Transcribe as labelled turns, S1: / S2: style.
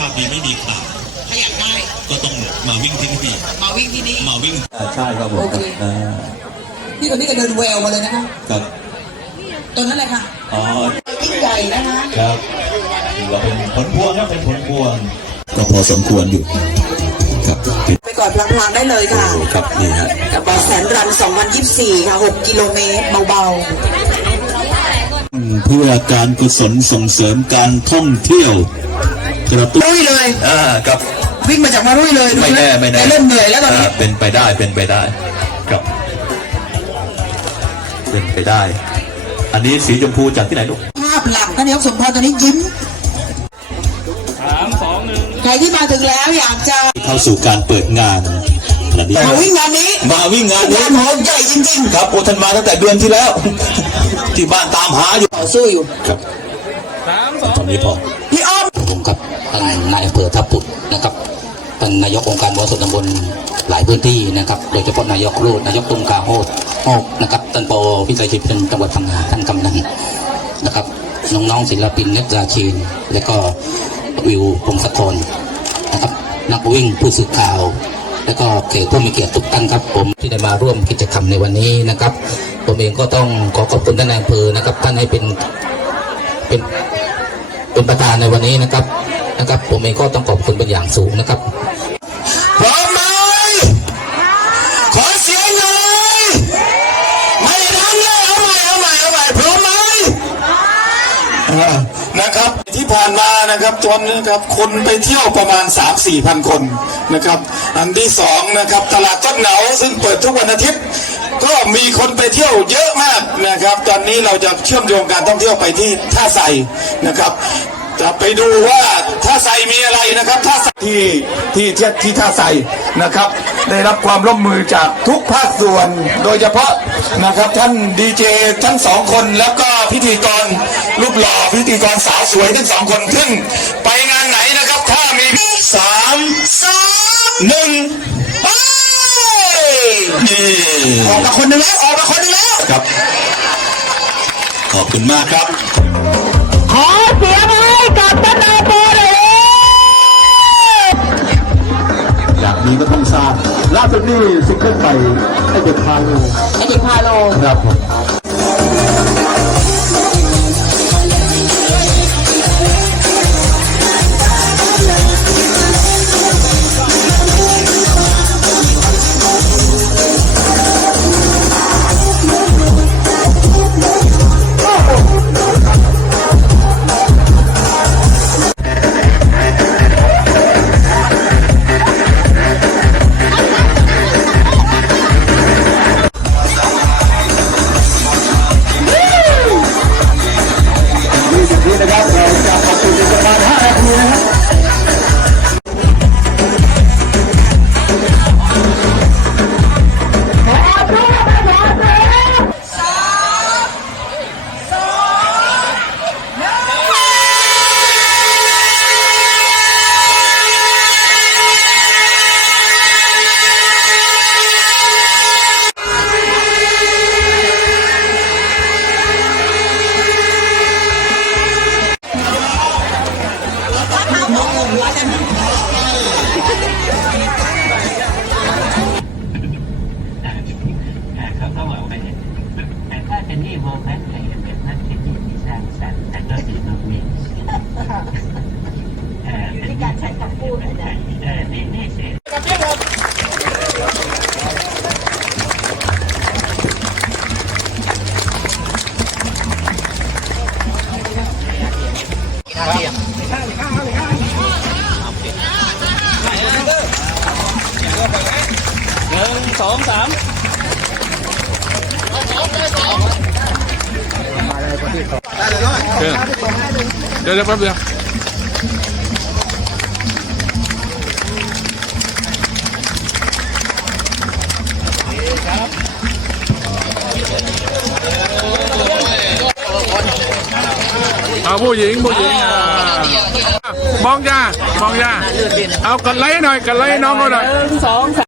S1: พดีไม่มีข่าว
S2: ถ้าอยากได้
S1: ก็ต้องมาวิ่งที่นี่
S2: มาวิ่งที่นี่
S1: มาวิ่ง
S3: ใช่ครับผม
S2: พี่คนนี้ก็เดินแววมาเลยนะคะ
S3: ครับ
S2: ตัวนั้นเลยค่ะ
S3: อ๋อ
S2: ยิ่งใหญ่นะคะ
S3: ครับเราเป็นผลพวงครับเป็นผลพวงก็พอสมควรอยู่ครับ
S2: ไปก่อนพลางๆได้เลยค่ะ
S3: ครับนี่ฮะ
S2: กับบอสแสนรัน2024ค่ะ6 กิโลเมตรเบา
S3: เพื่อการกุศลส่งเสริมการท่องเที่ยวกระตุ้น
S2: รุ่ยเลย
S3: ครับ
S2: วิ่งมาจากมารุ่ยเลย
S3: ไม่แน่
S2: เริ่มเหนื่อยแล้วตอนนี้
S3: เป็นไปได้ครับเป็นไปได้อันนี้สีชมพูจากที่ไหนลูก
S2: ภาพหลักท่านนายกสมพรตอนนี้ยิ้ม
S1: 3 2 1
S2: ใครที่มาถึงแล้วอยากจะ
S3: เข้าสู่การเปิดงาน
S2: มาวิ่งงานนี้
S3: งาน
S2: หอใหญ่จริง
S3: ๆครับโอทันมาตั้งแต่เดือนที่แล้วที่บ้านตามหาอยู่
S2: ต่อสู้อยู่
S3: ครับตอนนี้พอ
S2: พี่อ้อม
S4: ผมครับท่านนายอำเภอทับปุดนะครับท่านนายกองค์การบริหารส่วนตำบลหลายพื้นที่นะครับโดยเฉพาะนายกรูดนายกตุงกาโฮดนะครับท่านปอพิจัยจิตเป็นจังหวัดพังงาท่านกำนันนะครับน้องๆศิลปินเน็ตราชีนและก็วิวพงศธรนะครับนักวิ่งผู้สื่อข่าวและก็เขตผู้มีเกียรติทุกท่านครับผมที่ได้มาร่วมกิจกรรมในวันนี้นะครับผมเองก็ต้องขอขอบคุณท่านนายอำเภอนะครับท่านให้เป็นประธานในวันนี้นะครับผมเองก็ต้องขอบคุณเป็นอย่างสูงนะครับ
S3: พร้อมไหมขอเสียงหน่อยไม่ทันเลยเอาใหม่พร้อมไหมนะครับที่ผ่านมานะครับตอนนี้ครับคนไปเที่ยวประมาณ 3-4 พันคนนะครับอันที่2นะครับตลาดต้นเหนาซึ่งเปิดทุกวันอาทิตย์ก็มีคนไปเที่ยวเยอะมากนะครับตอนนี้เราจะเชื่อมโยงการท่องเที่ยวไปที่ท่าไทรนะครับจะไปดูว่าท่าไทรมีอะไรนะครับท่าที่ท่าไทรนะครับได้รับความร่วมมือจากทุกภาคส่วนโดยเฉพาะนะครับท่านดีเจทั้ง2 คนแล้วก็พิธีกรรูปหล่อพิธีกรสาวสวยทั้ง2 คนซึ่งไปงานไหนนะครับถ้ามี3 2 1ไป
S2: ออกมาคนหนึ่งแล้ว
S3: ครับขอบคุณมากครับ
S2: ขอเสียงให้กับท่านนายอำเภอเลย
S3: อยากมีก็ต้องทราบล่าสุดนี่ซิงเกิลใหม่ไอเด็กพาโลครับผม
S5: เป็นนี่โวแพนไทยเป็นนักเทคนิคที่สร้างสรรค์แต่ก็ดีมากมีเป็นการใช้คำพูดนะนี่เสร็จ1 2 3
S1: เดี๋ยวแป๊บเดียวผู้หญิงมองยาเอากันไล่หน่อยกันไล่น้องเขาหน่อย1 2 3